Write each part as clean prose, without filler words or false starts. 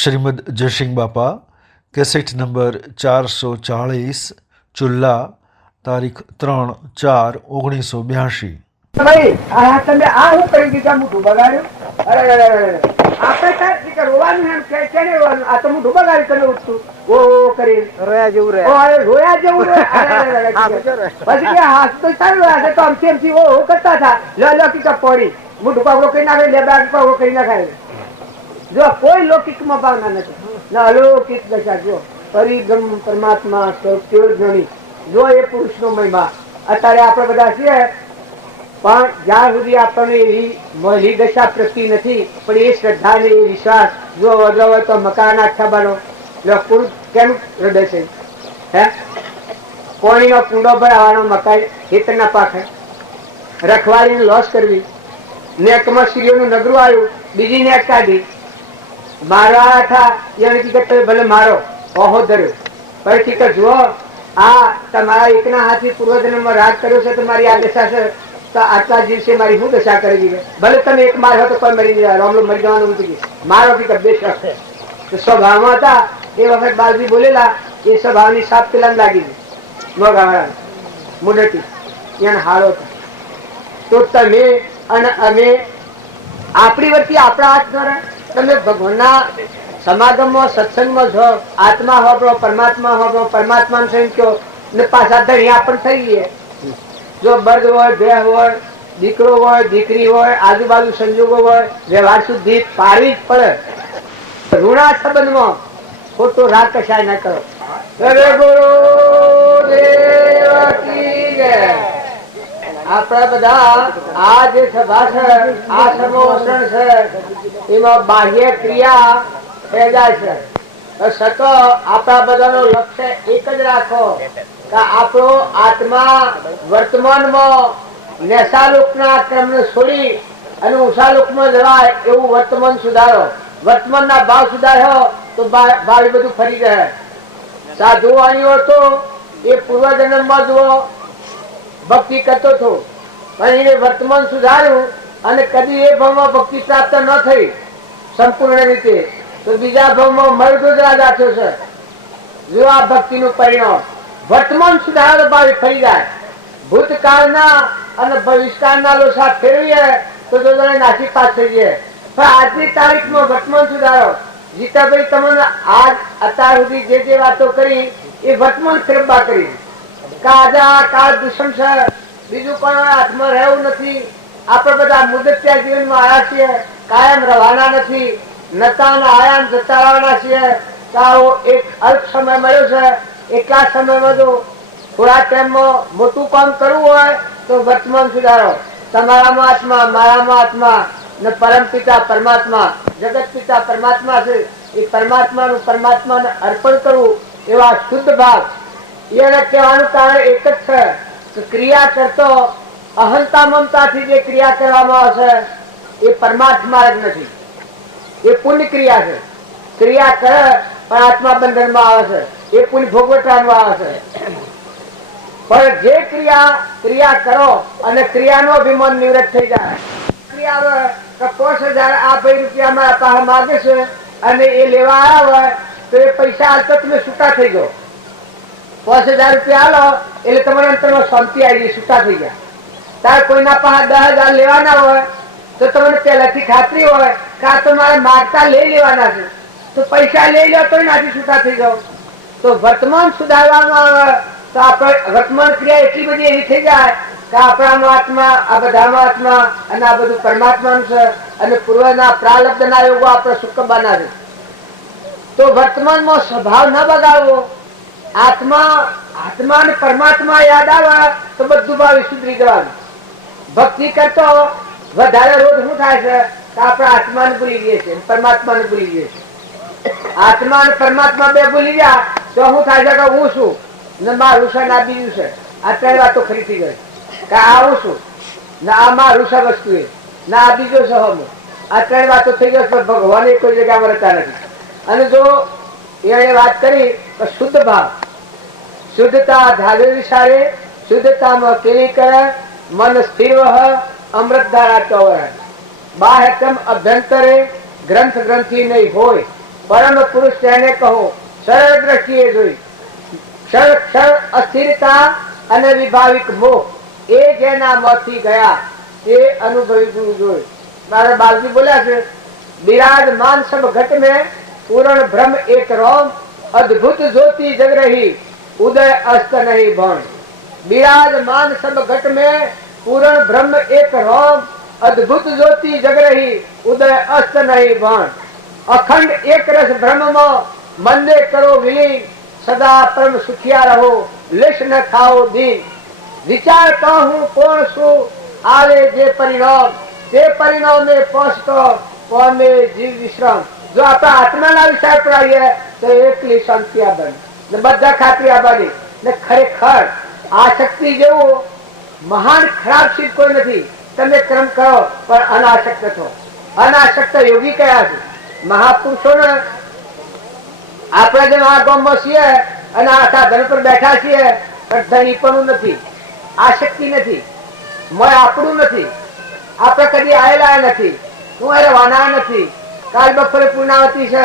શ્રીમદ જયસિંહ બાપા cassette number 440 ચુલ્લા તારીખ 3/4/1982। ભાઈ આ તમે આ હું કરી દીધા મોઢું બગાડ્યું? અરે અરે અરે આપણે સાહેબ રોવાનું એમ કે કેને રોવાનું? આ તો મોઢું બગાડી તમે ઉઠતું ઓ કરી રોયા જેવું રહે. અરે રોયા જેવું રહે. પછી કે હાથ તો સારું રહે તો આમ કેમ થી ઓ કરતા હતા. લો કી પડી મોઢું પાવડો કરી નાખે, લે બેગ પાવડો કરી નાખાય. જો કોઈ લૌકિકમાં ભાવના નથી, ના અલૌકિક દશા. જો પરિગમ પરમાત્મા સત્યોજ્ઞાની, જો એ પુરુષનો મહિમા. અત્યારે આપણે બધા છીએ પણ જ્યાં સુધી આપણને એવી મળી દશા પ્રગતિ નથી, પણ એ શ્રદ્ધા ને એ વિશ્વાસ જો વધો હોય તો મકાન આખા બનો. પુરુષ કેમ હૃદય છે? હે કોણીનો કુંડો ભરાવાનો, મકાઈ ખેતર ના પાકે, રખવાડીને લોસ કરવી, નેકમાં સ્ત્રીઓનું નગરું આવ્યું, બીજી નેક કાઢી મારવા થા એને ભલે મારો ઓહો ધર્યો. પછી કે જુઓ આ તમારા એકના હાથથી પૂર્વજન્મમાં રાગ કર્યો છે, તમારી આ દશા છે, તો આટલા દિવસે મારી શું દશા કરી છે? ભલે તમે એક મારો તો કોઈ મરી જાય, રામલો મરી જવાનું નથી. મારો કે બે શક સ્વભાવમાં હતા એ વખત બાલજી બોલેલા, એ સ્વભાવની સાપ પેલા લાગી ગઈ મોગાવાળા મુડતી એને હારો હતો. તો તમે અને અમે આપણી વચ્ચે આપણા હાથ ન રહે. તમે ભગવાનના સમાગમમાં સત્સંગમાં છો, આત્મા હોબળો, પરમાત્મા હોબળો, પરમાત્મા કહો ને પાછા ધણિયા પણ થઈ ગયે. જો બર્દ હોય, દેહ હોય, દીકરો હોય, દીકરી હોય, આજુબાજુ સંજોગો હોય, વ્યવહાર શુદ્ધિ પાડવી જ પડે. ઋણા સંબંધમાં ખોટો રાગ કશાય ન કરો. આપણા બધા આ જે સભા છે, આ સમોષણ છે, એમાં બાહ્ય ક્રિયા પેદા છે. સતો આપણા બધાનું લક્ષ્ય એક જ રાખો કે આપણો આત્મા વર્તમાનમાં નેસાલોકના ક્રમને છોડી અને ઉષાલોકમાં જવાય એવું વર્તમાન સુધારો. વર્તમાનના ભાવ સુધાર્યો તો ભાવ બધું ફરી જાય. સાધુ વાણીઓ તો એ પૂર્વજન્મમાં જુઓ ભક્તિ કરતો હતો, પણ એને વર્તમાન સુધાર્યું અને કદી એ ભાવમાં ભક્તિ પ્રાપ્ત ન થઈ સંપૂર્ણ રીતે, તો બીજા ભાવમાં મરદોદરા દાખ્યો છે. જો આ ભક્તિનું પરિણામ વર્તમાન સુધારો ભાવે ફરી જાય. ભૂતકાળના અને ભવિષ્યકાળના લોસા ફેરવીએ તો નાસી પાસ થઈ જાય. પણ આજની તારીખમાં વર્તમાન સુધારો. જીતાભાઈ તમને આજ અત્યાર સુધી જે વાતો કરી એ વર્તમાન ફેરવવા કરી. કાજા કાળ દૂષણ છે, બીજું પણ હાથમાં રહેવું નથી. આપણે બધા મુદત્યા જીવનમાં આવ્યા છીએ, કાયમ રહેવાના નથી. નતાના આયામ જતા રહેવાના છીએ. એક અલ્પ સમય મળ્યો છે, એટલા સમયમાં જો થોડા ટાઈમમાં મોટું કામ કરવું હોય તો વર્તમાન સુધારો. તમારામાં આત્મા, મારામાં આત્મા ને પરમ પિતા પરમાત્મા, જગત પિતા પરમાત્મા છે. એ પરમાત્માનું પરમાત્માને અર્પણ કરવું એવા શુદ્ધ ભાવ. એને કહેવાનું કારણ એક જ છે કે ક્રિયા કરતો અહંતા મમતાથી જે ક્રિયા કરવામાં આવશે એ પરમાત્મા જ નથી, એ પુણ્ય ક્રિયા છે. ક્રિયા કરે પણ આત્મા બંધનમાં આવે છે, એ પુણ્ય ભોગવટામાં આવે છે. પણ જે ક્રિયા કરો અને ક્રિયાનો અભિમાન નિવૃત્ત થઈ જાય. ક્રિયા આવે કે 5000 આ ભાઈ રૂપિયા મારા પાસે માગે છે અને એ લેવા આવ્યા હોય તો એ પૈસા હાલતો તમે છૂટા થઈ જાઓ. 5000 રૂપિયા આલો એટલે તમારા અંતરમાં શાંતિ આવી ગઈ, છૂટા થઈ ગયા. તાર કોઈના પાસે 10,000 લેવાના હોય તો તમને પહેલાથી ખાતરી હોય કે આ તો મારે માગતા લઈ લેવાના છે, તો પૈસા લઈ લો તો નાથી છૂટા થઈ જાઓ. તો વર્તમાન સુધારવામાં આવે તો આપણે વર્તમાન ક્રિયા એટલી બધી એવી થઈ જાય કે આપણામાં આત્મા, આ બધામાં આત્મા અને આ બધું પરમાત્માનું છે અને પૂર્વના પ્રારબ્ધના યોગો આપણે સુકમવાના છે. તો વર્તમાનમાં સ્વભાવ ન બગાડવો. આત્મા ને પરમાત્મા યાદ આવે તો બધું ભાવ સુધરી જવાનું. ભક્તિ કરતો વધારે રોજ શું થાય છે કે આપણે આત્માને ભૂલી જઈએ છીએ, પરમાત્માને ભૂલી જઈએ છીએ. આત્મા અને પરમાત્મા બે ભૂલી ગયા તો શું થાય છે કે હું છું ને મારું છે ને આ બીજું છે. આ ત્રણ વાતો ખરી થઈ ગઈ કે આ હું છું ને આ મારું છે વસ્તુ એ ને આ બીજો છે હમો. આ ત્રણ વાતો થઈ ગઈ પણ ભગવાન કોઈ જગ્યામાં રહેતા નથી. અને જો એને વાત કરી તો શુદ્ધ ભાવ, શુદ્ધતા ધારે વિચારે, શુદ્ધતામાં કેલી કરે, મન સ્થિર અમૃત ધારા ચોવર. બાહ્યતમ અભ્યંતરે ગ્રંથ ગ્રંથિ નહીં હોય પરમ પુરુષ તેને કહો સરળ દ્રષ્ટિએ જોઈ ક્ષણ ક્ષણ અસ્થિરતા અને વિભાવિક મોહ એ જેના માંથી ગયા તે અનુભવી જોઈ મારા બાલજી બોલ્યા છે विराजमान सब घट में पूर्ण ब्रह्म एक रोम अद्भुत ज्योति जग रही उदय अस्त नहीं भण विराजमान सब घट में पूर्ण ब्रह्म एक रोम अद्भुत ज्योति जग रही उदय अस्त नहीं भण अखंड एक रस ब्रह्म में मन ने करो विलीन सदा परम सुखिया रहो लेश न खाओ दीन विचार कहूं कौन सु आवे जे परिणाम ते परिणाम में पहुंचतो जीव विश्राम जो अपना आत्मा ना विचार पर आइए तो एकली शांति बनी ने बधा खातरी बनी ने खरेखर आसक्ति जेवो महान खराब चीज कोई नहीं तमे कर्म करो पर अनासक्त थो अनासक्त योगी कया छे महापुरुषो ने आपणे जे आ गामમાં છીએ અને આખા ધન પર બેઠા છીએ પણ ધણીપણું નથી આસક્તિ નથી મોય આપણું નથી આપણે કદી આયેલા નથી હું અરે વાના નથી કાલ બપોરે પૂર્ણાવતી છે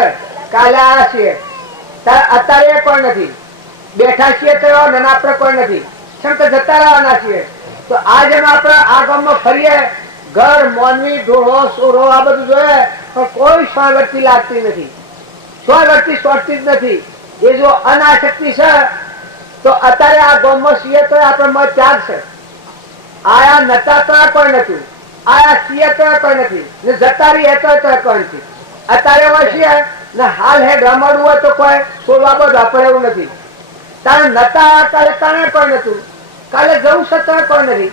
કાલે આ છીએ અત્યારે કોઈ નથી બેઠા છીએ તો આપણે કોઈ નથી શંક જતા રહેવાના છીએ તો આજે આપણે આ ગામમાં ફરીએ ઘર મોનવી ઢોળો સોરો આ બધું જોઈએ પણ કોઈ સ્વર્ગથી લાગતી નથી સ્વર્ગથી સોટતી જ નથી એ જો અનાશક્તિ છે તો અત્યારે આ ગામમાં છીએ તો આપણે મત ત્યાગ છે આયા નતા તો કોઈ નથી आया सीए तो कोई नहीं ने जतारी है तो कोई नहीं अतारे वशिया ने हाल है ड्रामाडू है तो कोई सोलवा बद आपरेવું નથી તારે નતા કાલે તાણે કોઈ નતું કાલે જવું સતો કોઈ નથી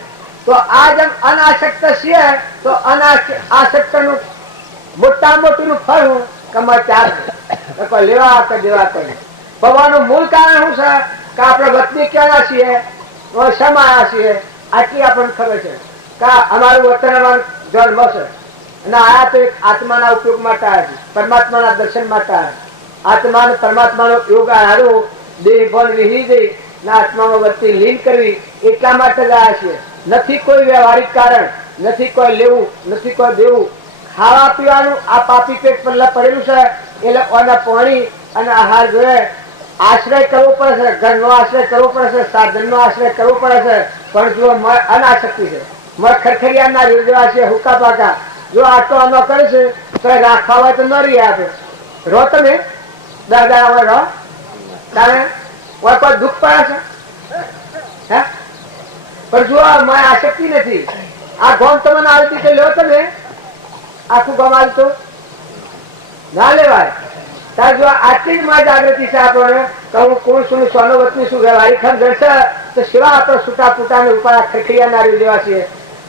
તો આજ हम અનાસક્ત છીએ તો અનાસક્તનું મોટા મોટીનું ફળ હું કમા ચાર તો કોઈ લેવા કે દેવા કોઈ ભગવાનનું મૂળ કારણ શું છે કે આપણે વતની ક્યાંના છીએ સમાયા છીએ આટલી આપણને ખબર છે का हमारे वतन जन्म से आया तो एक आत्मा ना उपयोग माटे आया परमात्मा ना दर्शन माटे आया आत्मा ने परमात्मा नो योग आयो देह बल विही गई ना आत्मा में वृत्ति लीन करवी એટલા માટે જ આયા છીએ નથી કોઈ વ્યવહારિક કારણ નથી કોઈ લેવું નથી કોઈ દેવું ખાવા પીવાનું આ પાપી પેટ પર પડેલું છે એટલે ઓના પાણી અને આહાર જોઈએ આશ્રય કરવો પડે છે ઘરનો આશ્રય કરવો પડે છે સાધનનો આશ્રય કરવો પડે છે પણ જો અનાશક્તિ છે खरखरिया ना जेवा छे हुक्का पाका जो आटो आनो करे छे तो राखवा होय तो न रही आपे रो तमे दादा होय रो ताने ओय कोई दुख पड़े छे हैं पर जो मैं आसक्ति नहीं आ गाम तमने आवती तो लो तमे आखू गमाल तो ना लेवाय तार जो आटली ज मां जागृति से आपणे कहूं कोण सुन सोनो वतनी सु व्यवहारिक खम जरसे तो सेवा आपणे सूटा पुटा ने उपाय खरखरिया ना जेवा छे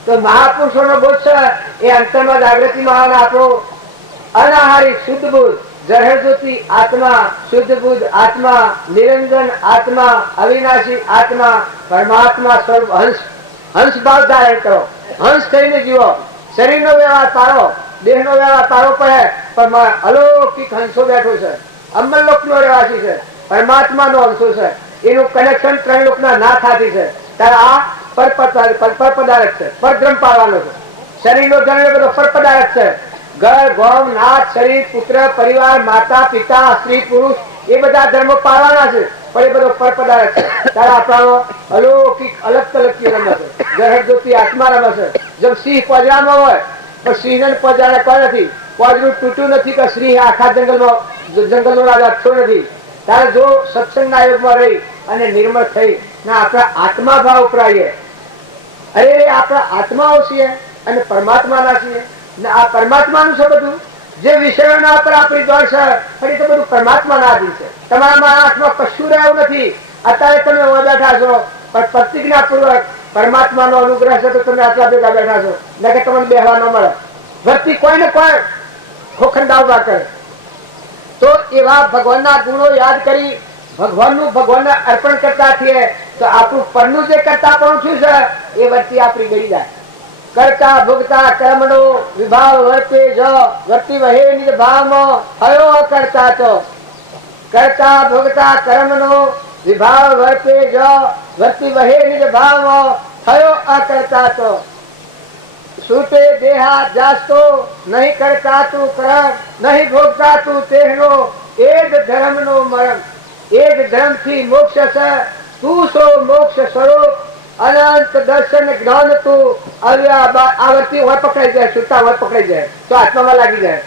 तो महापुरुषों नो बोध छे ए अंतरमा जागृति में आपो अनाहारी शुद्ध बुद्ध जहर ज्योति आत्मा शुद्ध बुद्ध आत्मा निरंजन आत्मा अविनाशी आत्मा परमात्मा स्वरूप हंस हंस भाव धारण करो हंस थईने जीवो शरीर नो व्यवहार पारो देह नो व्यवहार पारो पड़े पर अलौकिक हंसो बैठो छे अमरलोक नो रहवासी छे परमात्मा नो हंसो छे एनु कनेक्शन त्रण लोक ना ना थाती छे तारे आ पर पदार्थ है परद्रम पाळवानो छे शरीर नो जन्म बधो पर पदार्थ है घर गौम नाथ शरीर पुत्र परिवार माता पिता स्त्री पुरुष ये बधा धर्म पाळवाना छे पण ए बधो पर पदार्थ है तारे आपणो अलौकिक अलग तलकी रमे छे जहर ज्योति आत्मा रमे छे जब सिंह पजरामां होय पण सिंहने पजराने कोई नथी पजरू तूट्યું નથી કે સિંહ આખા જંગલનો રાજા થયો નથી तारे जो सत्संगना योगमां रही अने निर्मळ थई ने आपणा आत्मा भाव उपराઈએ अरे आपणा आत्माओ छीए अने परमात्माना छीए ने आ परमात्मानुं छे बधुं जे विषयोना पर आपणी दौड़ छे पण ए तो बधुं परमात्माना अधीन छे तमारा हाथमां कशुं રહ્યું નથી अत्यारे तमे ओय बैठा छो पण प्रतिज्ञापूर्वक परमात्मानो अनुग्रह छे तो तमे आटला भेगा बैठा छो न के तमने बेहवा न मळे व्यक्ति कोई ने कोई खोखंडा उभा करे तो एवा भगवानना गुणो याद करी भगवाननु भगवानने अर्पण करता थिए तो आपणु परनु जे करता पण छुं छे ए वरती आपणी गई जाय करता भोगता कर्मणो विभाव वर्ते जो वर्ती वहे निज भावमो हयो करता तो करता भोगता कर्मणो विभाव वर्ते जो वर्ती वहे निज भावमो हयो अकर्ता तो सूटे देहा जास्तो नहीं करता तू कर नहीं भोगता तू तेहनो એ જ ધર્મનો મરમ, એ જ ધર્મથી મોક્ષ છે. તું સો મોક્ષ સ્વરૂપ, અનંત દર્શન જ્ઞાન તું આવર્તી હોય પકડાઈ જાય, છૂટા હોય પકડાઈ જાય તો આત્મામાં લાગી જાય.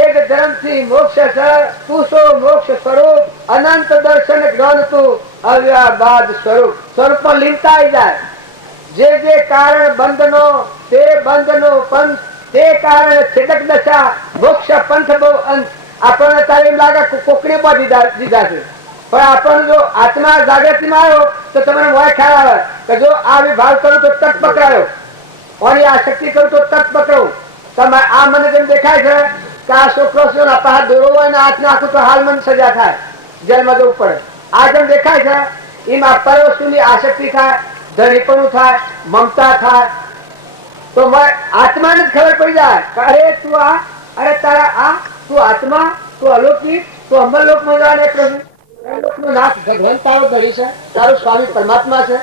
એક ધર્મથી મોક્ષ છે. તું સો મોક્ષ સ્વરૂપ, અનંત દર્શન જ્ઞાન તું અવ્યાબાદ સ્વરૂપ. સ્વરૂપમાં લીનતા આવી જાય. જે જે કારણ બંધનો તે બંધનો પંથ, તે કારણ છેદક દશા મોક્ષ પંથ બહુ અંત. આપણને તારે એમ લાગે કોકડી પર દીધા છે, પણ આપણને જો આત્મા જાગૃતિમાં આવ્યો તો તમને મોય ખ્યાલ આવે કે જો આ વિભાગ કરું તો તટ પકડાયો, ઓની આ શક્તિ કરું તો તટ પકડો. તમે આ મને જેમ દેખાય છે કે આ છોકરો શું હાથ દોરો હોય ને હાથ નાખું તો હાલ મને સજા થાય, જેલમાં જવું પડે. આ જેમ દેખાય છે એમાં પર વસ્તુની આસક્તિ થાય, ધણીપણું થાય, મમતા થાય, તો આત્માને જ ખબર પડી જાય કે અરે તું આ, અરે તારા આ, તું આત્મા, તું અલૌકિક, તું અમરલોકમાં જવાને પ્રભુ નું નાથ ભગવાન તારો ધણી છે, તારો સ્વામી પરમાત્મા છે,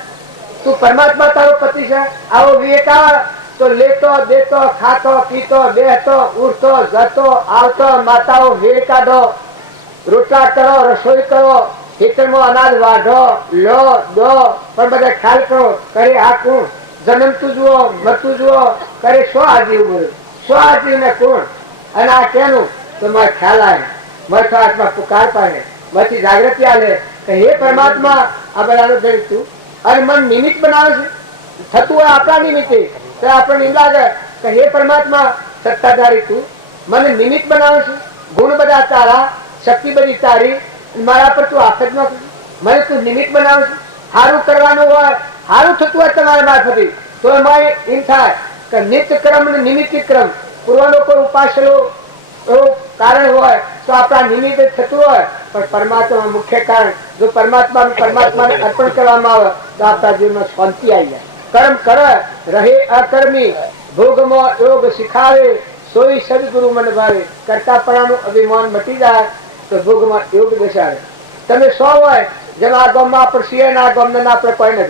તું પરમાત્મા તારો પતિ છે. આવો વિવેક આવે તો લેતો દેતો ખાતો પીતો બેહતો ઉઠતો જતો આવતો માતાઓ વેળ કાઢો, રોટલા કરો, રસોઈ કરો, ખેતરમાં અનાજ વાઢો, લો દો, પણ બધા ખ્યાલ કરો કરે આ કોણ, જન્મતું જુઓ મરતું જુઓ કરે શું આજીવ બોલ, શું આજીવ ને કોણ, અને આ કેનું તો મારે ખ્યાલ આવે, મઠ આત્મા પુકાર પાડે, માંથી જાગૃતિ આવે કે હે પરમાત્મા આ બધાનું દરેક તું, અને મન નિમિત્ત બનાવે છે. થતું હોય આપણા નિમિત્તે તો આપણને એમ લાગે કે હે પરમાત્મા સત્તાધારી તું મને નિમિત્ત બનાવે છે, ગુણ બધા તારા, શક્તિ બધી તારી, મારા પર તું આફત ન કર, મને તું નિમિત્ત બનાવે છે. સારું કરવાનું હોય, સારું થતું હોય તમારા મારફતે તો એમાં એમ થાય કે નિત્ય ક્રમ અને નિમિત્ત ક્રમ, પૂર્વનો કોઈ ઉપાસનો એવું કારણ હોય તો આપણા નિમિત્ત થતું હોય, પણ પરમાત્મા મુખ્ય કારણ જો પરમાત્માને અર્પણ કરવામાં આવે તો આપણા જીવનમાં શાંતિ આવી જાય. કર્મ કરે રહે અકર્મી, ભોગમાં યોગ શીખાવે, સોઈ સદગુરુ મન ભાવે. કરતાપણાનું અભિમાન મટી જાય તો ભોગમાં યોગ બેસાડે. તમે સો હોય જેમ આ ગામમાં આપણે છીએ, આ ગામના આપણે કોઈ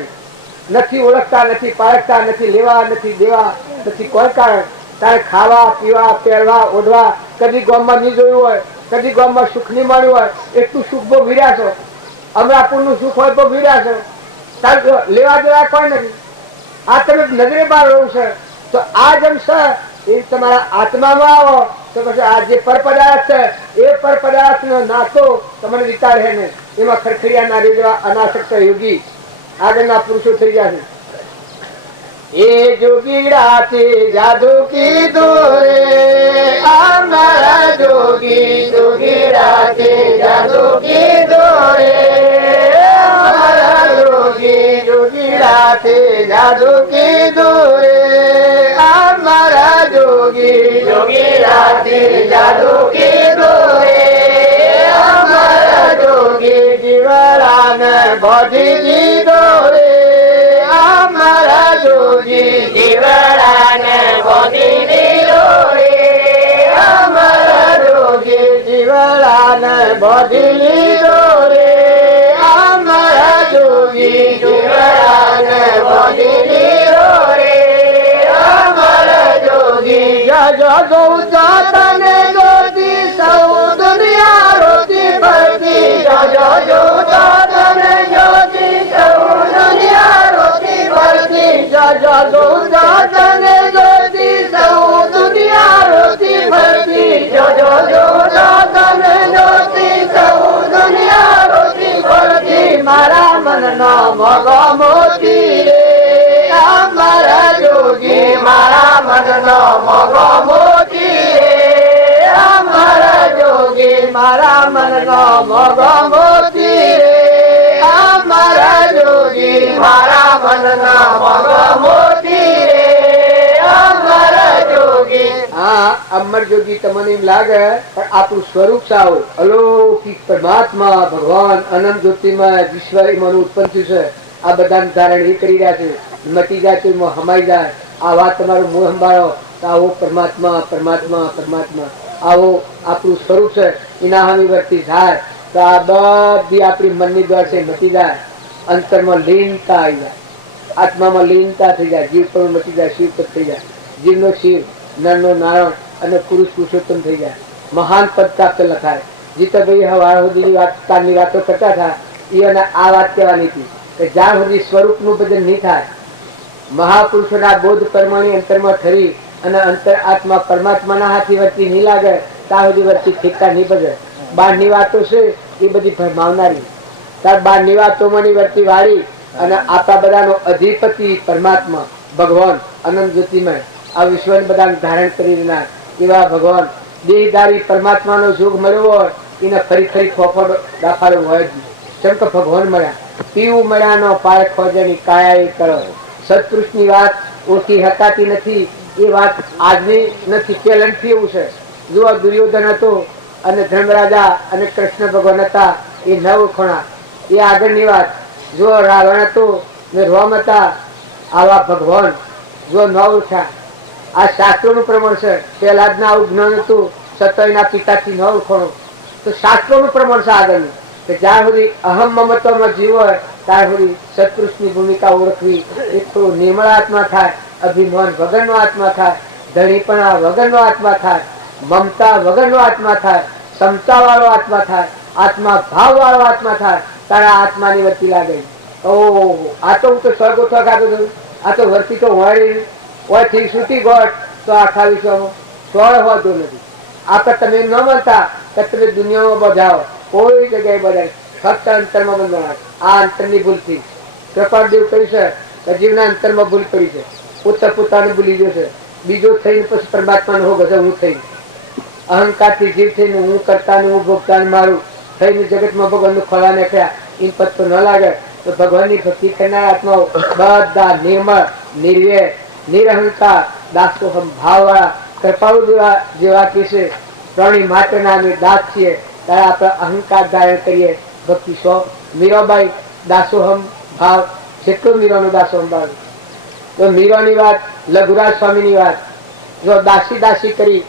નથી ઓળખતા, નથી પારખતા, નથી લેવા, નથી દેવા, નથી કોઈ કારણ. તારે ખાવા પીવા પહેરવા ઓઢવા કદી ગામમાં નહીં જોયું હોય, કદી ગામમાં સુખ નહીં મળ્યું હોય, એટલું સુખ બહુ ભીર્યા છો. અમરાપુર નું સુખ હોય બહુ ભીર્યા છો, તારે લેવા દેવા કોઈ નથી. આ તમે નજરે બહાર રહું છે તો આ જેમ છે એ તમારા આત્મામાં આવો તો પછી આ જે પર પદાર્થ છે એ પર પદાર્થ નો નાતો તમને વિચાર હે ને એમાં ખરખરિયા ના રેજવા અનાસક્ત યોગી આગળના પુરુષો થઈ જશે. એ જોગીડા તે જાદુ કીધું રે અમારા જોગી, જોગીડા તે જાદુ કીધું રે અમારા જોગી, જોગીડા તે જાદુ કીધું રે અમારા જોગી, જોગીડા તે જાદુ કીધું રે અમારા જોગી, જીવડાને બોધી દીધો રે અમારા જોગી, જીવડાને બોધી દીધો રે અમારા જોગી, જીવડાને બોધી દીધો રે અમારા જોગી, જીવડાને બોધી દીધો રે અમારા જોગી. જો ગૌતા તને જોતી સૌ દુનિયા રોતી ફરતી, જો ગૌતા તને જોતી સૌ દુનિયા રોતી ફરતી, જો ગૌતા તને જોતી સૌ દુનિયા રોતી ફરતી, જો ગૌતા તને જોતી સૌ દુનિયા રોતી ફરતી. મારા મનનો મોગો મોતી રે અમારા જોગી, મારા મનનો મોગો મોતી રે અમારા જોગી, મારા મનનો મોગો મોતી રે અમારા જોગી, મારા મનનો મોગો મોતી રે અમારા જોગી. હા અમર જોગી તમને એમ લાગે પણ આપણું સ્વરૂપ સાવ અલૌકિક પરમાત્મા ભગવાન અનંત જ્યોતિમાં વિશ્વ એમાં ઉત્પન્ન થયું છે. આ બધા ધારણ એ કરી રહ્યા છે, મટી જાય તો એમાં હમાઈ જાય. આ વાત તમારું મોહ સંભાળો તો આવો પરમાત્મા પરમાત્મા પરમાત્મા આવો આપણું સ્વરૂપ છે એના હમી વર્તી થાય તો આ બધી આપણી મનની દ્વાર છે મટી જાય. અંતરમાં લીનતા આવી જાય, આત્મામાં લીનતા થઈ જાય, જીવ પણ મટી જાય, શિવ પણ થઈ જાય. જીવનો શિવ, નરનો નારાયણ અને પુરુષ પુરુષોત્તમ થઈ જાય. મહાન પદ પ્રાપ્ત લખાય. જીતભાઈ હવાર સુધીની વાત કાલની વાતો કરતા હતા એને આ વાત કહેવાની હતી કે જ્યાં સુધી સ્વરૂપનું ભજન નહીં થાય, મહાપુરુષોના બોધ કર્મની અંતરમાં ઠરી અને અંતર આત્મા પરમાત્માના હાથી વર્તી નહીં લાગે ત્યાં સુધી વર્તી ઠીકતા નહીં ભજે. બહારની વાતો છે એ બધી ભરમાવનારી. તાર બહારની વાતોમાંની વર્તી વાળી અને આપણા બધાનો અધિપતિ પરમાત્મા ભગવાન અનંત જ્યોતિમય આ વિશ્વને બધાને ધારણ કરી દેનાર એવા ભગવાન દેહધારી પરમાત્માનો યોગ મળ્યો હોય એને ફરી ફરી ખોફાડો દાફાડો હોય જ નહીં. જેમ કે ભગવાન મળ્યા પીવું મળ્યાનો પાય ખોજની કાયા એ કરો. સત્પુરુષની વાત ઓછી હકાતી નથી એ વાત આજની નથી, પહેલાંથી એવું છે. જો દુર્યોધન હતો અને ધર્મરાજા અને કૃષ્ણ ભગવાન હતા એ ન ઓળખોણા એ આગળની વાત. જો રાવણ હતો ને રોમ હતા આવા ભગવાન જો ન ઓળખ્યા આ શાસ્ત્રોનું પ્રમાણ છે. પહેલાદના આવું જ્ઞાન હતું સતયના પિતાથી ન ઓળખવાનું તો શાસ્ત્રોનું પ્રમાણ છે આગળનું કે જ્યાં સુધી અહમ મમત્વમાં જીવ હોય ત્યાં સુધી સત્પુરુષની ભૂમિકા ઓળખવી એ થોડું નિર્મળ આત્મા થાય, અભિમાન વગરનો આત્મા થાય, ધણીપણા વગરનો આત્મા થાય, મમતા વગરનો આત્મા થાય, ક્ષમતા વાળો આત્મા થાય, આત્મા ભાવ વાળો આત્મા થાય તારા આત્માની વર્તી લાગે. ઓહો આ તો હું તો સ્વર્ગો થવા ગાતો છું, આ તો વર્તી તો વાળી ઓયથી છૂટી ગોઠ તો આખા વિશ્વમાં સ્વર હોતો નથી. આપણે તમે ન મળતા કે તમે દુનિયામાં બજાવો કોઈ જગ્યાએ બજાય ફક્ત અંતરમાં બંધાણા. આ અંતરની ભૂલથી કૃપાદેવ કહ્યું છે કે જીવના અંતરમાં ભૂલ પડી છે. પુત્ર પોતાને ભૂલી જશે, બીજો થઈને પછી પરમાત્માનો હો ગયો હું થઈ. અહંકારથી જીવ થઈને હું કરતા હું ભોગતા મારું થઈને જગતમાં ભગવાનનું ખોલા નાખ્યા ઇન પદ તો ન લાગે તો ભગવાનની ભક્તિ કરનાર આત્માઓ બધા નિર્મળ નિર્વ્યય નિરહંકાર દાસોહમ ભાવવાળા કૃપાળુ જેવા કે છે. પ્રાણી માત્રના અમે દાસ છીએ ત્યારે આપણે અહંકાર ધારણ કરીએ. ભક્તિ સો મીરાબાઈ દાસોહમ ભાવ જેટલો મીરાનો દાસોહમ ભાવ. તો મીરાની વાત લઘુરાજ સ્વામીની વાત જો દાસી દાસી કરી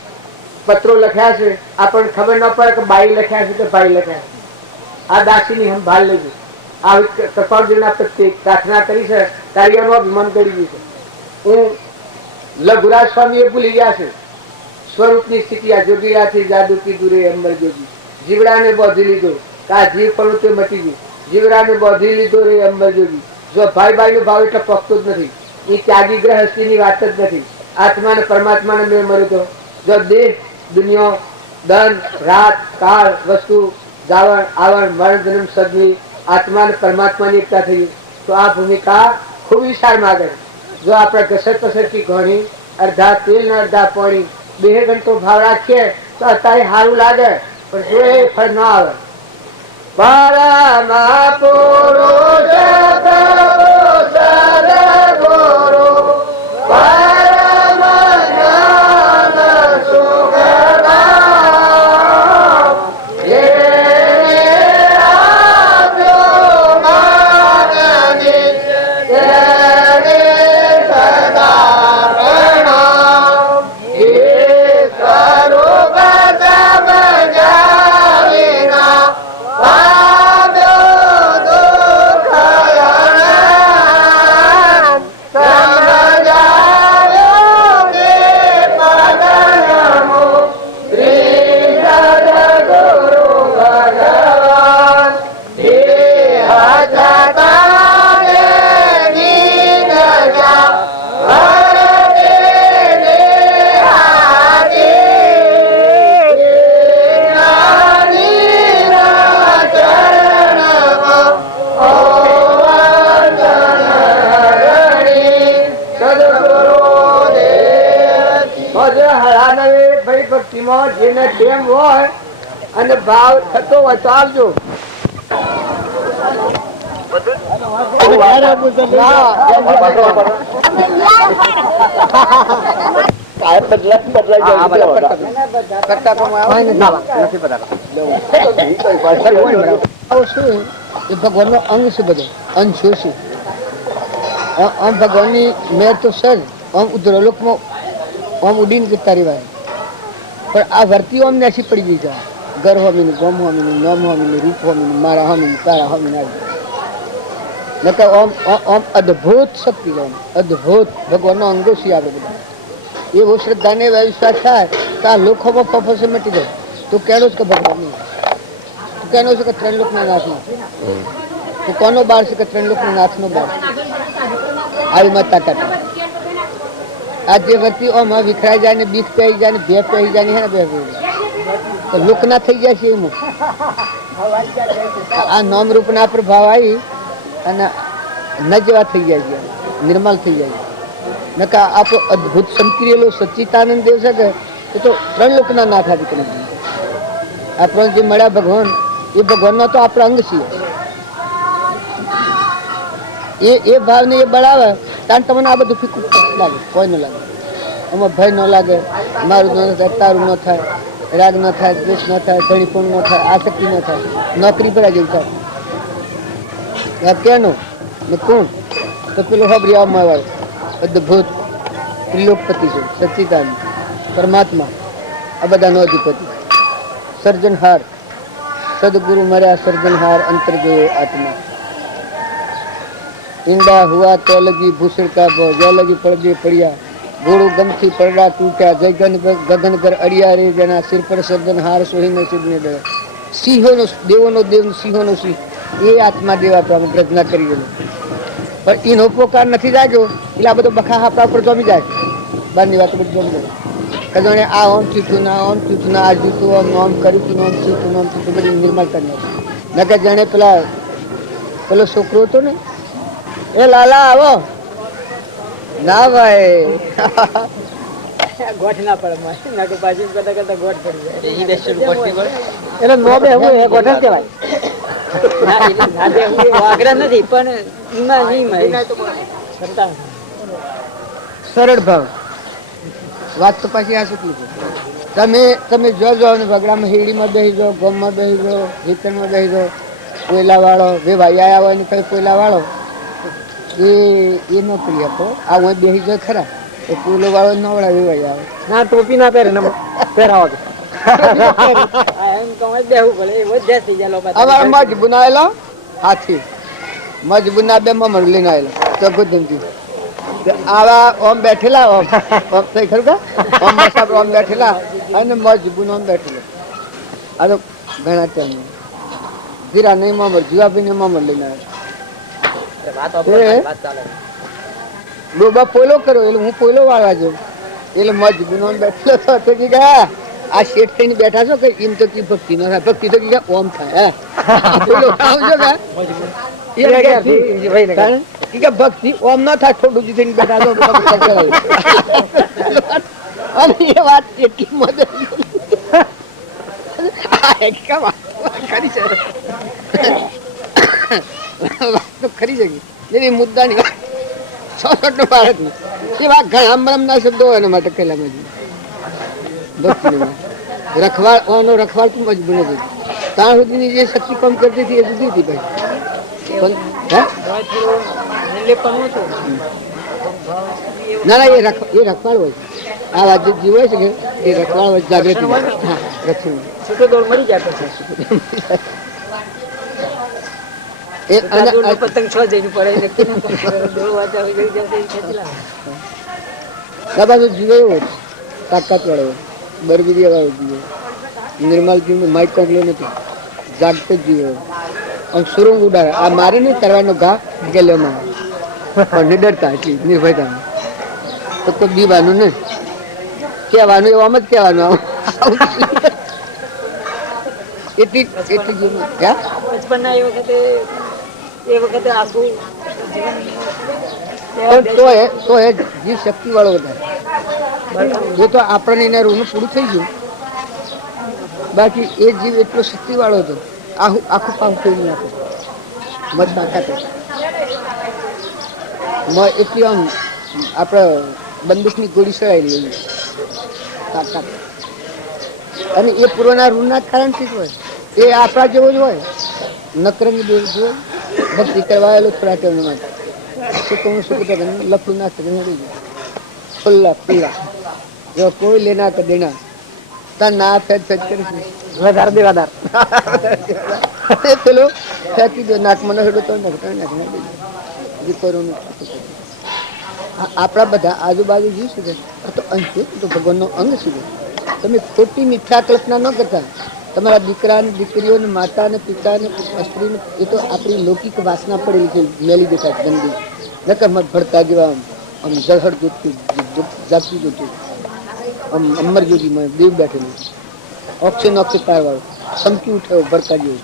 પત્રો લખ્યા છે આપણને ખબર ન પડે કે બાઈ લખ્યા છે કે ભાઈ લખ્યા છે. આ દાસીની હમ ભાલ લેજો. આવી કૃપાળુજીના પ્રત્યે પ્રાર્થના કરી છે તારી એનું અભિમાન કરી ગયું છે. હું લઘુરાજ સ્વામી એ ભૂલી ગયા છે સ્વરૂપની સ્થિતિ. આ જોગીરાથી જાદુથી દૂરે અંબર જોગી જીવડાને બોધી લીધો કા જીવ પણ તે મટી ગયું. જીવડાને બોધી લીધો રે અંબર જોગી. જો ભાઈ ભાઈ નો ભાવ એટલે પકતો જ નથી. એ ત્યાગી ગ્રહસ્થીની વાત જ નથી. આત્માને પરમાત્માને મેળ મળ્યો તો જો દેહ દુનિયા ધન રાત કાળ વસ્તુ જાવણ આવણ મરણ જન્મ સદની આત્માને પરમાત્માની એકતા થઈ તો આ ભૂમિકા ખૂબ વિશાળ માગે. જો આપણે ઘસર પસરથી ઘણી અડધા તેલ ને અડધા પાણી 2 ઘંટો ભાવ રાખીએ તો અત્યારે સારું લાગે પણ જો એ ફળ ન આવે. પરમ પુરુષ સદગુરુ પરમ જ્ઞાન સુખદામ જેને આપ્યો માનને તેને સદા પ્રણામ. એ સ્વરૂપ સમજાવીના પામ્યો દુઃખ હરણ. સમજાવ્યો કે પદયમો શ્રી સદગુરુ ભગવાન. દેહ જતાને નિરજા ભરતે દેહાતી. નાનીના ચરણમાં ઓવર્ધનરણી સદગુરુદેવ. હરાનવે ભાઈ ભક્તિમાં જેને ટેમ હોય અને ભાવ થતો હોય તો આવજો. ભગવાન નો અંગ છે બધો અંશ છે. આમ ભગવાનની મેર તો સર આમ ઉદ્રલોકમાં આમ ઉડીને કરતા રહેવાની પણ આ વર્તીઓ આમ નાસી પડી ગઈ છે. ઘર હોમીનું ગમ હોમીનું નમ હોમીનું રૂપ હોમીનું મારા હોમીનું તારા હોમીનું નકર આમ આમ અદ્ભુત શક્તિ છે. આમ અદ્ભુત ભગવાનનો અંગો છીએ આપણે બધા. એવો શ્રદ્ધાને વિશ્વાસ થાય તો આ લોકોમાં પફસે મટી જાય. તું કેનો છે કે ભગવાન તું કેનો છે કે ત્રણ લોકના નાથનો તું કોનો બાળ છે કે ત્રણ લોકના નાથનો બાળ આવી મત તાકાત આ જે વર્તી ઓમ વિખરાઈ જાય ને બીક પહેરી જાય ને ભે પહેરી જાય ને હે ને બે તો લુક ના થઈ જાય છે એમ આ નામ રૂપ ના પ્રભાવ આવી અને ન જેવા થઈ જાય છે નિર્મલ થઈ જાય છે નકા આપણો અદભુત સંક્રિયેલો સચ્ચિતાનંદ દેવ છે કે એ તો ત્રણ લોકના નાથ આદિ કરી આપણો જે મળ્યા ભગવાન એ ભગવાનનો તો આપણો અંગ છે એ ભાવને એ બળાવે કારણ તમને આ બધું ફીકું લાગે કોઈ ન લાગે આમાં ભય ન લાગે મારું ન થાય તારું ન થાય રાગ ન થાય દ્વેષ ન થાય ધણીપણ ન થાય આસક્તિ ન થાય નોકરી પર જેવું થાય કેનું ને કોણ તો પેલું ખબરી આવવા વાળું અદભુત ત્રિલોકપતિ છે સચ્ચિદાનંદ પરમાત્મા આ બધાનો અધિપતિ સર્જનહાર સદગુરુ મર્યા સર્જનહાર અંતર ગયો આત્મા ઈંડા હુआ तो लगी भूषण का भो जो लगी પડદે પડ્યા ગોળું ગમથી પડડા તૂટ્યા જય ગગન કર અડિયા રે જેના સિર પર સર્જનહાર સોહીને સિદ્ધને દે સિંહોનો દેવોનો દેવ સિંહોનો સિંહ એ આત્મા દેવ આપણા પ્રજ્ઞા કરી ગયેલો પણ એનો પોકાર નથી જાગ્યો એટલે આ બધો બખા આપણા ઉપર જમી જાય બહારની વાતો બધી જમી જાય કદાણે આ ઓમ થયું ના ઓમ થયું ના આ જીતું ઓમ ઓમ કર્યું તું ઓમ થયું ઓમ થયું બધી નિર્માણ કરી નાખ્યું નકર જાણે પેલો છોકરો હતો ને એ લાલા આવો ના ભાઈ ગોઠ ના પડે મારે ના તો પાછી કરતા કરતા ગોઠ પડી જાય એ બેસ્ટ ગોઠ ની પડે એટલે નો બે હું એ ગોઠ જ કહેવાય ના બે હું આગ્રહ નથી પણ ઈમાં નહીં મારી કરતા સરળ ભાવ વાત તો પાછી આ શું છે તમે જોજો ને બગડામાં હેડીમાં બેસી જાઓ ગોમમાં બેસી જાઓ હિતરમાં બેસી જાઓ કોયલા વાળો બે ભાઈ આયા હોય ને કઈ કોયલા વાળો એ નો પ્રિય તો આ હું બેસી જાય ખરા તો કોયલો વાળો ન વળા વેવાઈ આવે ના ટોપી ના પહેરે ને પહેરાવો એમ કહું બેહવું પડે એ વધ્યા થઈ જાય લોકો અમારા મજ બનાવેલો હાથી મજ બુના બે મમર લઈને આવેલો તો ગુદમજી આવા ઓમ બેઠેલા ઓમ ઓમ થઈ ખરું કા ઓમ સાહેબ ઓમ બેઠેલા અને મજ બુન ઓમ બેઠેલો આ તો ઘણા ટાઈમ જીરા નહીં મમર જીવાભાઈ ને મમર લઈને આવ્યો ડોબા પોયલો કર્યો એટલે હું પોયલો વાળવા જો એટલે મજ બુન ઓમ બેઠેલો તો કે ગયા આ શેઠ થઈને બેઠા છો કે એમ તો કી ભક્તિ ન થાય ભક્તિ તો કે ઓમ થાય હે ભક્તિ ઓમ ના થાય થોડું જ થઈને બેઠા છો અને એ વાત એટલી મદદ ખરી છે એવી મુદ્દાની નો ભારત એવા ઘણા ના શબ્દો હોય એના માટે કહેલા રખવાળ ઓનો રખવાળ પણ મજબૂર નથી ત્યાં સુધીની જે શક્તિ કમ કરતી હતી એ જુદી હતી ભાઈ ના ના એ રખવાળ હોય આ વાત જે જીવ હોય છે કે એ રખવાળ હોય જાગૃતિ હા રક્ષણ મરી જાય પતંગ છ જઈને પડે જીવે એવો તાકાત વાળો બરબીરી વાળો જીવે નિર્મલ જીવ માઇક કોકલો નથી જાગતો જ જીવે આમ સુરંગ ઉડાડે આ મારે નહીં કરવાનો ઘા ગેલેમાં પણ નિડરતા એટલી નિર્ભયતા તો કોઈ બીવાનું ને કહેવાનું એવું આમ જ કહેવાનું આમ એટલી જીવ બચપનના એ વખતે આંસુ તો એ જીવ શક્તિ વાળો વધારે એ તો આપણને એના રૂનું પૂરું થઈ ગયું બાકી એ જીવ એટલો શક્તિ વાળો હતો આખું પાવ ફેરી નાખે મત તાકાત એટલી આમ આપણે બંદૂકની ગોળી સળાઈ રહી તાકાત અને એ પૂર્વના ઋણના જ કારણથી જ હોય એ આપણા જેવો જ હોય નકરંગી દેવ હોય ભક્તિ કરવાયેલો થોડા ટાઈમ માટે શું લખું ના કરી ખુલ્લા ખુલ્લા જો કોઈ લેના કે દેના તાર ના ફેદ ફેદ કરીશું વધારે દેવાદાર પેલો ફેંકી દો નાકમાં નડો તો દીકરોનું આપણા બધા આજુબાજુ જીવ છે તો અંશ તો ભગવાનનો અંગ છે તમે ખોટી મિથ્યા કલ્પના ન કરતા. તમારા દીકરા ને દીકરીઓ ને માતા ને પિતા ને સ્ત્રી ને એ તો આપણી લૌકિક વાસના પડેલી છે, મેલી દેખાય ગંદી. નકર મત ભરતા જેવા આમ ઝળહળ જોતું જાગતું જોતું આમ અમર જોગીમાં દેવ બેઠેલું ઓક્સિજન ઓક્સિજન વાળું ચમકી ઉઠ્યો ભડકા જેવું.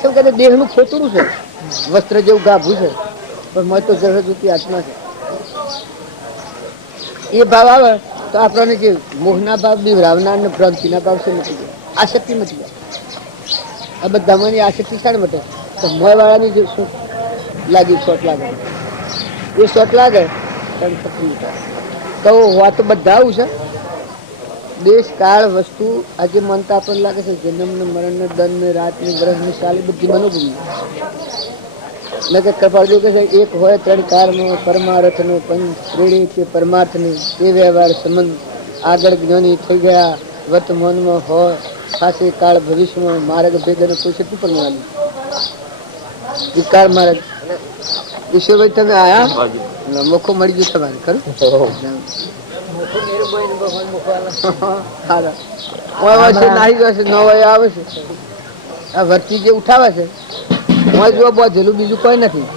શું કહે દેહનું ખોતરું છે, વસ્ત્ર જેવું ગાભું છે, પણ મોય તો ઝળહળ જોતી આત્મા છે. એ ભાવ આવે તો આપણને જે મોહના ભાવ બીવરાવનાર ને ભ્રાંતિના ભાવ છે મટી જાય, આસક્તિ મટી જાય. આ બધામાં આસક્તિ શાને મટે? તો મોય વાળાની જે શું લાગી શોટ લાગે, એ શોટ લાગે તો વાત તો બધા આવું છે. દેશ કાળ વસ્તુ આજે મનતા આપણને લાગે છે જન્મ ને મરણ ને દન ને રાત ને ગ્રહ ની સાલી બધી મનોભૂમિ. કૃપાળુ કે છે એક હોય ત્રણ કાળનો પરમાર્થ નો પંચ શ્રેણી કે પરમાર્થ ની તે વ્યવહાર સંબંધ આગળ જ્ઞાની થઈ ગયા વર્તમાનમાં હોય ખાસે કાળ ભવિષ્યમાં માર્ગ ભેગા કોઈ છે પણ મળ્યું વિકાર માર્ગ. ઈશ્વરભાઈ તમે આયા મોકો મળી ગયો તમારે ખરું નાહી ગયો છે 9 વાગે આવે છે. આ વર્તી જે ઉઠાવે છે જો બહુ જેલું બીજું કોઈ નથી.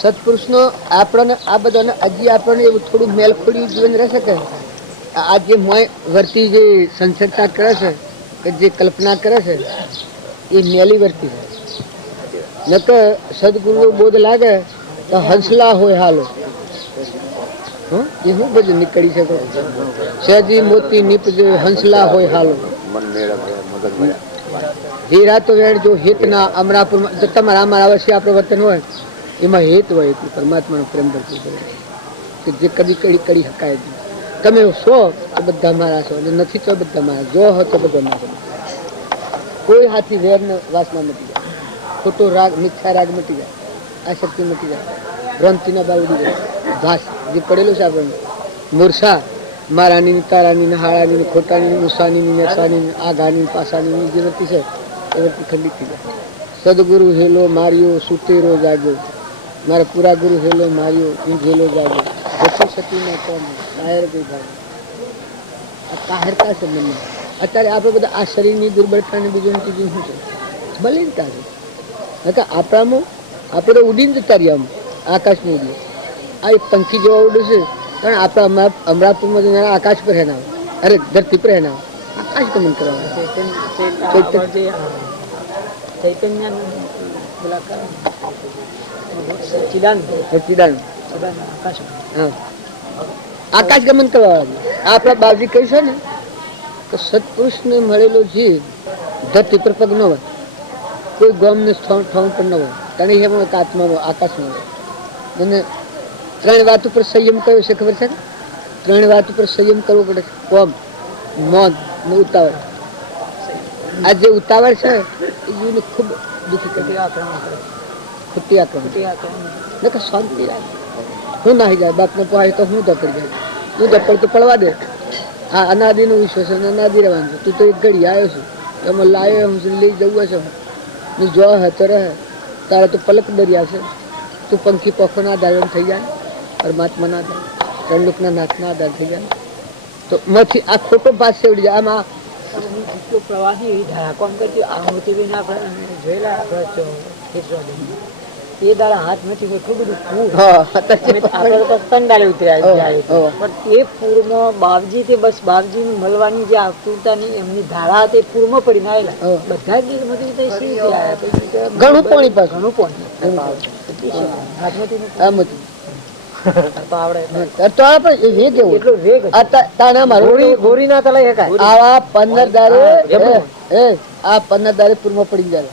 સત્પુરુષ નો આપણને આ બધાને હજી આપણને એવું થોડું મેલ ખોડ્યું જીવન રહેશે કે આ જે મોય વર્તી જે સંસદતા કરે છે કે જે કલ્પના કરે છે એ મેલી વર્તી છે. નકર સદગુરુ બોધ લાગે તો હંસલા હોય હાલો એ હું બધું નીકળી શકો. સહજી મોતી નીપજે હંસલા હોય હાલો હીરા તો વેણ જો હેતના અમરાપુર તમારા અમારા અવશ્ય આપણે વર્તન હોય એમાં હેત હોય એટલું પરમાત્માનો પ્રેમ ભરતું કે જે કદી કડી કરી શકાય. તમે છો તો બધા મારા છો અને નથી તો બધા મારા, જો હો તો બધા મારા. કોઈ હાથી વેર ને વાસના મટી જાય, ખોટો રાગ મિથ્યા રાગ મટી જાય, આસક્તિ મટી જાય, ભ્રાંતિના બાર ઉડી જાય. ઘાસ જે પડેલું છે આપણને મૂર્છા મારાની તારાની હાળાની ખોટાની ઉષાની નેસાની આઘાની પાસાની જે વૃત્તિ છે એ વૃત્તિ ખંડિત થઈ જાય. સદગુરુ હેલો માર્યો સુતેરો જાગ્યો, મારા પૂરા ગુરુ હેલો માર્યો હેલો જાગ્યો. જતી સતી ના કોમ કાયર ગઈ ભાઈ આ કાહેરતા છે મનમાં. અત્યારે આપણે બધા આ શરીરની દુર્બળતાને બીજું ચીજ શું છે બલિનતા છે. આપણામાં આપણે તો ઉડીને જતા રહ્યા આમ આકાશમાં ઉડીએ. આ એક પંખી જેવા ઉડે છે કારણ આપણા અમરાપુરમાં આકાશ પર હેના અરે ધરતી પર હેના આકાશ ગમન કરવા આકાશ ગમન કરવા આપણા બાપજી કહી છે ને કે સત્પુરુષ ને મળેલો જીવ ધરતી પર પગ ન હોય, કોઈ ગમ ને ઠામ પણ ન હોય, તણી હે આત્માનો આકાશમાં હોય. અને 3 વાત ઉપર સંયમ કયો છે ખબર છે? 3 વાત ઉપર સંયમ કરવો પડે. કોમ, મૌન ને ઉતાવળ. આ જે ઉતાવળ છે એ ખૂબ દુઃખી કરી ખોટી આક્રમણ શાંતિ રાખે. હું નાહી જાય બાપને પહાય તો હું ધપડી જાય, તું ધપડ તો પડવા દે. આ અનાદિ નો વિશ્વાસ અનાદિ રહેવાનું છે. તું તો એક ઘડી આવ્યો છું એમાં લાયો લઈ જવું છે ને જો હતો રહે તારે તો પલક દરિયા છે. તું પંખી પખોના આધાર થઈ જાય, પરમાત્માના આધાર, ત્રણલોકના નાથના આધાર થઈ જાય તો માંથી આ ખોટો ભાત સેવડી જાય. આમાં પ્રવાહી ધારા કોમ કરતી આ મોતીબેન આપણે જોયેલા એ દાડા હાથ નથી એટલું બધું પૂર આપણે તો કંડાલે ઉતર્યા પણ એ પૂરમાં બાવજી તે બસ બાવજી મળવાની જે આતુરતા ની એમની ધારા તે પૂરમાં પડીને આવેલા બધા જ ઘણું પાણી પાસે ઘણું પાણી ગોરી ના તલાઈ આવા 15 દારે આ 15 દારે પૂરમાં પડી જાય.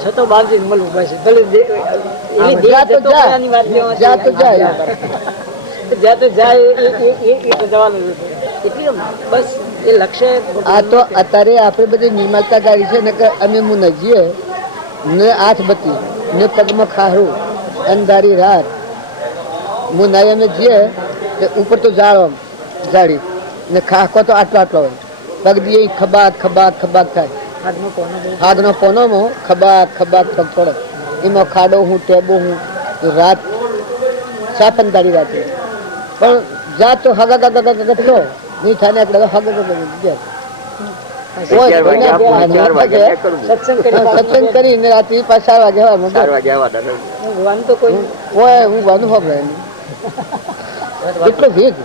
છતો બાવજી મળવું પાસે જ્યાં તો જાય જવાનું એટલી બસ એ લક્ષ્ય આ તો અત્યારે આપણે બધી નિર્માતા ગાડી છે ને કે અમે હું નજીએ ને આઠ બત્તી ને પગમાં ખારું અંધારી રાત હું નહીં અમે જઈએ ઉપર તો જાળી ને ખાકો તો આટલો આટલો હોય પગ દઈએ ખબાક ખબાક ખબાક થાય હાથનો પોનોમાં ખબાક ખબાક પગ પડે એમાં ખાડો હું ટેબો હું રાત સાપ અંધારી રાતે પણ જાત તો હગા ગગા ગગટલો નહીં થાય ને એટલે સત્સંગ કરીને રાત્રે પાછા 4 વાગે હું વાનું હોભળે એટલો ભેદ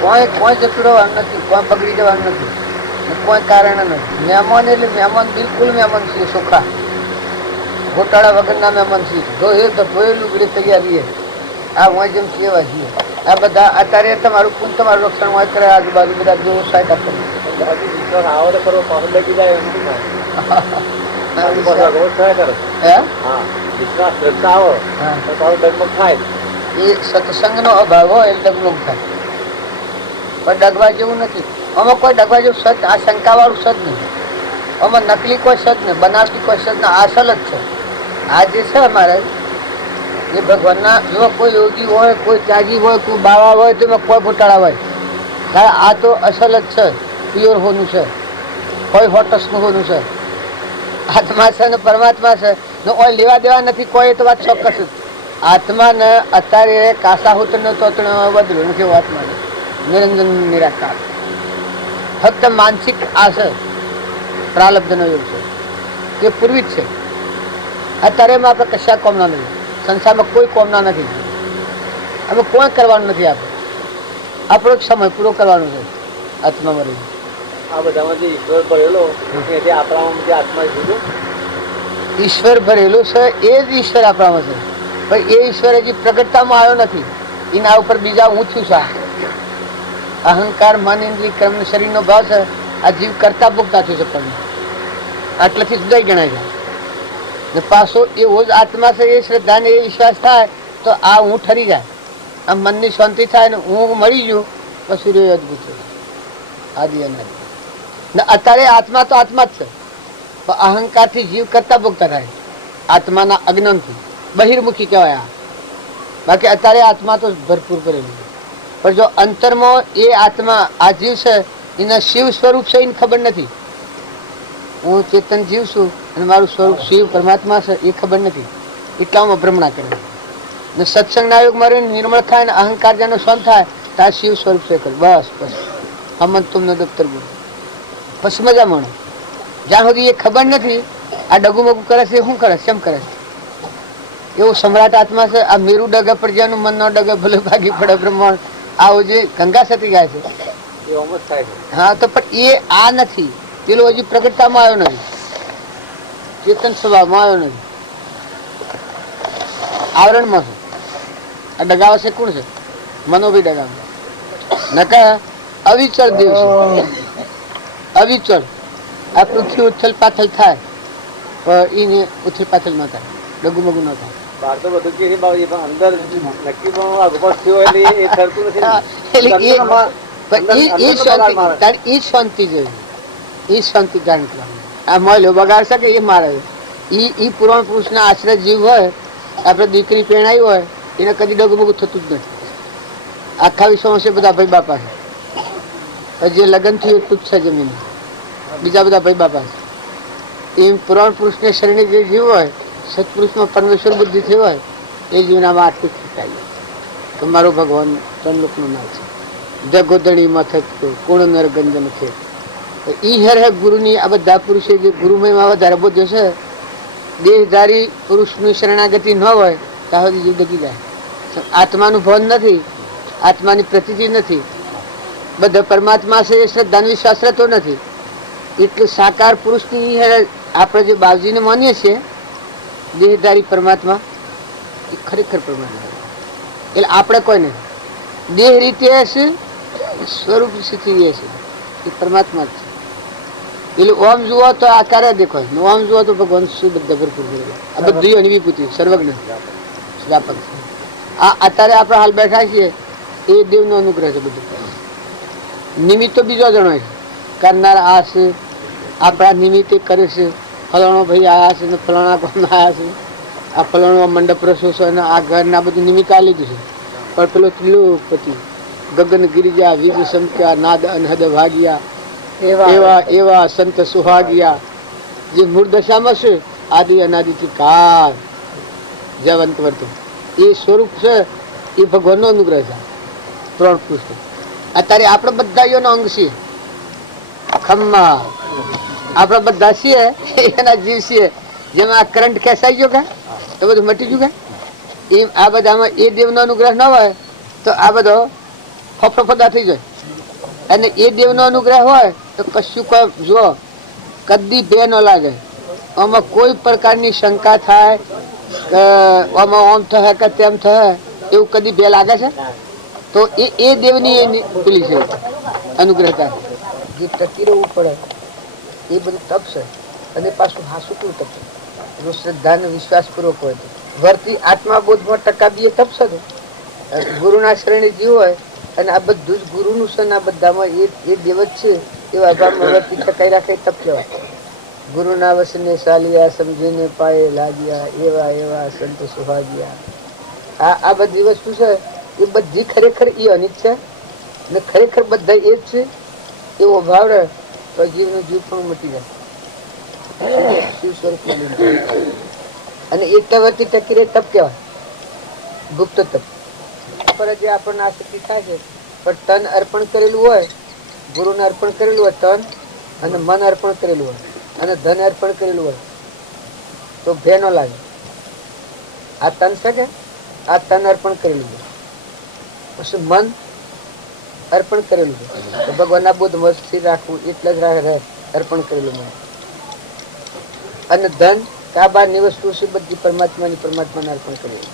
કોઈ જકડવાનું નથી કોઈ પકડી જવાનું નથી કોઈ કારણ નથી મહેમાન એટલે મહેમાન બિલકુલ મહેમાન છે સુખા ઘોટાળા વગરના મહેમાન છે જો એ તો ધોયેલું ગીરી તૈયારી આ હું જેમ કેવા છીએ આ બધા અત્યારે તમારું પૂન તમારું રક્ષણ હોય કરે આજુબાજુ બધા જો સાઈડ આપે એ સત્સંગ નો અભાવ હોય એટલે ડગલું થાય પણ ડગવા જેવું નથી આમાં કોઈ ડગવા જેવું સત આ શંકા વાળું સત નહીં આમાં નકલી કોઈ સત નહીં બનાવટી કોઈ સત ના અસલ જ છે આ જે છે અમારે એ ભગવાનના જો કોઈ યોગી હોય કોઈ ત્યાગી હોય કોઈ બાવા હોય તો એમાં કોઈ ઘોટાળા હોય ત્યારે આ તો અસલ જ છે પ્યોર હોનું છે કોઈ હોટસનું હોનું છે આત્મા છે ને પરમાત્મા છે ને કોઈ લેવા દેવા નથી કોઈ તો વાત ચોક્કસ જ આત્માને અત્યારે કાસાહૂત ને તોતણ બદલું કેવું આત્માને નિરંજન નિરાકાર ફક્ત માનસિક આ છે પ્રાલબ્ધનો યોગ છે તે પૂર્વી જ છે અત્યારેમાં આપણે કશા કોમના નથી સંસારમાં કોઈ કોમના નથી અમે કોઈ કરવાનું નથી આપણે આપણો સમય પૂરો કરવાનો છે આત્મામાં રહી આ બધામાં જે ઈશ્વર ભરેલો એ આપણામાં જે આત્મા કીધું ઈશ્વર ભરેલું છે એ જ ઈશ્વર આપણામાં છે પણ એ ઈશ્વર હજી પ્રગટતામાં આવ્યો નથી એના ઉપર બીજા ઊંચું છે અહંકાર મન ઇન્દ્રિય કર્મ શરીરનો ભાવ છે આ જીવ કરતા ભોગતા થયું છે પણ આટલાથી જુદાઈ ગણાય છે ને પાછો એવો જ આત્મા છે એ શ્રદ્ધા ને એ વિશ્વાસ થાય તો આ હું ઠરી જાય આ મનની શાંતિ થાય ને હું મળી ગયું પછી રહ્યો અદભુત છે આદિ અનાદિ ને અત્યારે આત્મા તો આત્મા જ છે પણ અહંકારથી જીવ કરતા ભોગતા થાય આત્માના અજ્ઞાનથી બહિર્મુખી કહેવાય બાકી અત્યારે આત્મા તો ભરપૂર કરેલું પણ જો અંતરમાં એ આત્મા આ જીવ છે એના શિવ સ્વરૂપ છે એને ખબર નથી હું ચેતન જીવ છું અને મારું સ્વરૂપ શિવ પરમાત્મા છે એ ખબર નથી એટલામાં ભ્રમણા કરે ને સત્સંગના યુગમાં રહીને નિર્મળ થાય ને અહંકાર જેનો શાંત થાય તો આ શિવ સ્વરૂપ છે બસ બસ હમત તુમને દફતર ગુરુ પછી મજા મળે જ્યાં સુધી એ ખબર નથી આ ડગુમગુ કરે છે શું કરે છે કેમ કરે છે એવું સમ્રાટ આત્મા છે આ મેરુ ડગે પર જેનું મન ન ડગે ભલે ભાગી પડે બ્રહ્માંડ આવું જે ગંગા સતી ગાય છે હા તો પણ એ આ નથી પેલું હજી પ્રગટતામાં આવ્યો નથી ચેતન સ્વભાવમાં આવ્યો નથી આવરણમાં છે આ ડગાવ છે કોણ છે મનોભી ડગાવ નકા અવિચળ દેવ છે અવિચળ આ પૃથ્વી ઉથલ પાથલ થાય પણ એને ઉથલ પાથલ ન થાય ડગુમગુ ન થાય બહાર તો બધું કે અંદર નક્કી એ શાંતિ જોઈએ એ શાંતિ જાણ કરવાની આ મળ્યો બગાડશે કે એ મારે એ પુરાણ પુરુષના આશ્રય જીવ હોય આપણે દીકરી પહેણાઈ હોય એને કદી ડગમગું થતું જ નથી આખા વિશ્વમાં છે બધા ભાઈ બાપા છે જે લગ્ન થયું એટલું જ છે જમીન બીજા બધા ભાઈ બાપા છે એમ પુરાણ પુરુષને શરીરે જે જીવ હોય સત્પુરુષમાં પરમેશ્વર બુદ્ધિ થઈ હોય એ જીવનામાં આર્થિક થાય તો મારો ભગવાન ત્રણલોકનું નામ છે જગોદણીમાં થતો પૂર્ણ નર ગંજન છે ઈ હેર હે ગુરુની આ બધા પુરુષે જે ગુરુમયમાં વધારે બોધ્યો છે દેહધારી પુરુષની શરણાગતિ ન હોય ત્યાં સુધી જીવ ડગી જાય આત્માનું ભાન નથી આત્માની પ્રતીતિ નથી બધા પરમાત્મા છે એ શ્રદ્ધાનો વિશ્વાસ રહેતો નથી એટલે સાકાર પુરુષની આપણે જે બાવજીને માનીએ છીએ દેહધારી પરમાત્મા એ ખરેખર પરમાત્મા એટલે આપણે કોઈ નહીં દેહ રીતે હશે સ્વરૂપ સ્થિતિ છે એ પરમાત્મા જ છે એટલે ઓમ જુઓ તો આકારે દેખો ઓમ જુઓ તો ભગવાન શું બધા ભરપૂર આ બધી એની વિભૂતિ સર્વજ્ઞ વ્યાપક આ અત્યારે આપણે હાલ બેઠા છીએ એ દેવનો અનુગ્રહ છે બધું નિમિત્ત તો બીજો જણો છે, કરનાર આ છે, આપણા નિમિત્તે કરે છે. ફલાણો ભાઈ આયા છે ને ફલાણા ગામના આયા છે, આ ફલાણો મંડપ રસો છે અને આ ઘર ના બધું નિમિત્ત આ લીધું છે. પણ પેલો ત્રિલોકપતિ ગગન ગિરિજા વીજ સમક્યા નાદ અનહદ ભાગ્યા એવા એવા સંત સુહાગ્યા જે મૂળ દશામાં છે આદિ અનાદિથી કાળ જવંત વર્તન એ સ્વરૂપ છે. એ ભગવાનનો અનુગ્રહ છે. 3 પુસ્તક અત્યારે આપણે બધા નો અંગ છીએ. ખમ્મા આપણે બધા છીએ એના જીવ છીએ. જેમાં આ કરંટ ખેંચાઈ ગયો કે તો બધું મટી ગયું કે એમ આ બધામાં એ દેવનો અનુગ્રહ ન હોય તો આ બધો ફફડા થઈ જાય. અને એ દેવનો અનુગ્રહ હોય તો કશું કોઈ જો કદી બે ન લાગે. આમાં કોઈ પ્રકારની શંકા થાય કે આમાં ઓમ થાય કે તેમ થાય એવું કદી બે લાગે છે તો એ દેવની પેલી છે અનુગ્રહતા. જે ટકી રહેવું પડે એ બધું તપ છે. અને પાછું હાસું કેવું તપ છે? જો શ્રદ્ધાને વિશ્વાસ કરવો પડે વર્તી આત્મા બોધમાં ટકા બી એ તપ છે. ગુરુના શરણે જીવ હોય અને આ બધું જ ગુરુનું છે. આ બધામાં એ દેવ જ છે. એવા ભાવમાં વર્તી ટકાઈ રાખે તપ કહેવાય. ગુરુના વસને ચાલ્યા સમજીને પાયે લાગ્યા એવા એવા સંત સુહાગ્યા. આ બધી વસ્તુ છે એ બધી ખરેખર એ અનિત છે ને ખરેખર બધા એ જ છે. એવો ભાવ રહે તો જીવનું જીવ પણ મટી જાય. શિવ સ્વરૂપ અને એકતા વર્તી ટકી રહે તપ કહેવાય. ગુપ્ત તપ પર જે આપણને આસક્તિ થાય છે પણ તન અર્પણ કરેલું હોય, ગુરુને અર્પણ કરેલું હોય તન અને મન અર્પણ કરેલું હોય અને ધન અર્પણ કરેલું હોય તો ભે ન લાગે. આ તન છે કે આ તન અર્પણ કરેલું હોય પછી મન અર્પણ કરેલું છે તો ભગવાનના બોધ મસ્તી રાખવું એટલે જ રહે અર્પણ કરેલું મન. અને ધન આ બારની વસ્તુ છે બધી પરમાત્માને અર્પણ કરેલું.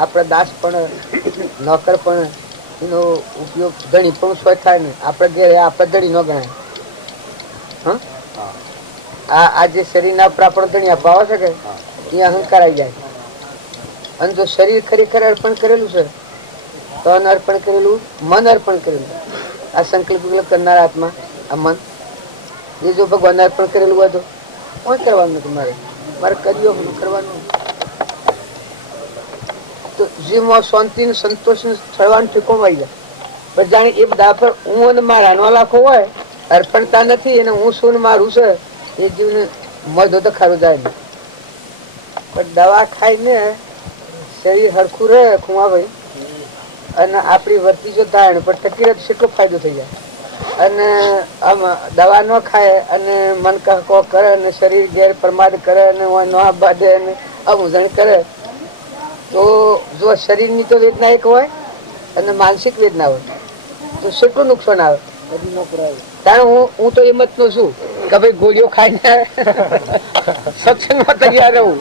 આપણા દાસ પણ નોકર પણ એનો ઉપયોગ ધણી પણ સ્વ થાય ને આપણે ઘેર આપણે ધણી ન ગણાય. આ જે શરીરના ઉપર આપણે ધણી આપવા આવે છે કે એ અહંકાર આવી જાય. અને જો શરીર ખરેખર અર્પણ કરેલું છે તન અર્પણ કરેલું, મન અર્પણ કરેલું, આ સંકલ્પ વિકલ્પ કરનાર આત્મા આ મન એ જો ભગવાન અર્પણ કરેલું હોય તો કોઈ કરવાનું નથી. મારે કર્યો કરવાનું તો જીવમાં શાંતિ ને સંતોષ ને થવાનું ઠીકોણ આવી જાય. પણ જાણે એ બધા પર હું અને મારા નો લાખો હોય અર્પણતા નથી અને હું શું મારું છે એ જીવને મધો તો ખરું જાય નહીં. પણ દવા ખાઈને શરીર હરખું રહે ખુમાભાઈ અને આપણી વર્તી જો થાય પણ ટકી રહે તો કેટલો ફાયદો થઈ જાય. અને આમ દવા ન ખાય અને મન કહકો કરે અને શરીર ગેર પ્રમાદ કરે અને ન બાંધે અને અમુઝણ કરે તો જો શરીરની તો વેદના એક હોય અને માનસિક વેદના હોય તો કેટલું નુકસાન આવે. કારણ હું તો એમ જ નો છું કે ભાઈ ગોળીઓ ખાઈને સત્સંગમાં તૈયાર રહું.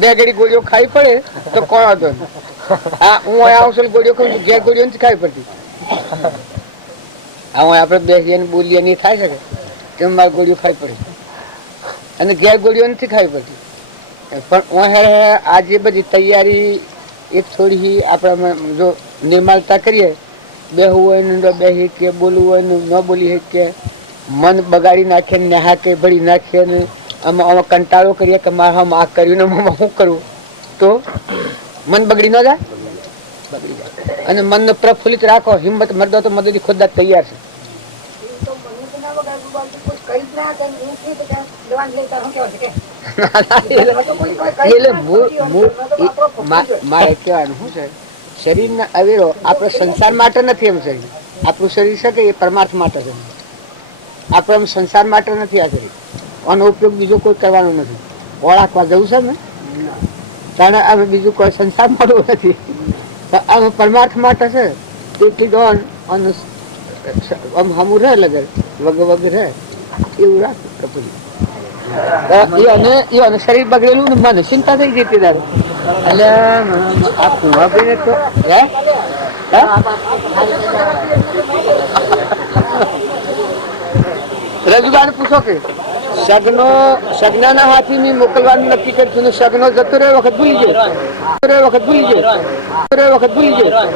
બે ઘડી ગોળીઓ ખાવી પડે તો કોણ હતો હા હું આવશે ગોળીઓ ખાઉં ઘેર ગોળીઓ નથી ખાવી પડતી. હા આપણે બેસીએ બોલીએ નહીં થાય શકે તેમ મારે ગોળીઓ ખાવી પડે અને ઘેર ગોળીઓ નથી ખાવી પડતી. પણ આજે બધી તૈયારી એક થોડી આપણે જો નિર્માલતા કરીએ બેહવું હોય ને બેસી કે બોલવું હોય ને ન બોલી શકીએ મન બગાડી નાખીએ ને નેહા કે ભરી નાખીએ ને આમાં કંટાળો કરીએ કે મારે આમ આ કર્યું ને શું કરવું તો મન બગડી ન જાય. બગડી જાય અને મનને પ્રફુલ્લિત રાખો. હિંમત મરદો તો મદદ ખુદ તૈયાર છે. મારે કહેવાનું શું છે શરીરના અવેરો આપણે સંસાર માટે નથી. એમ શરીર આપણું શરીર છે કે એ પરમાર્થ માટે છે. આપણે એમ સંસાર માટે નથી. આ શરીર આનો ઉપયોગ બીજો કોઈ કરવાનો નથી. ઓળખવા જવું છે ને કારણ અમે બીજું કોઈ સંસાર મળવું નથી. આમ પરમાર્થ માટે છે તેથી દોન હમું રહે લગર વગ રહે એવું રાખે કપૂરી. શરીર બગડેલું ને મને ચિંતા થઈ જતી દાદા એટલે આ કુવાભાઈને તો રજુદાન પૂછો કે સગના હાથી મોકલવાનું નક્કી કર્યું સગનો જતો રહ્યો વખત ભૂલી જાય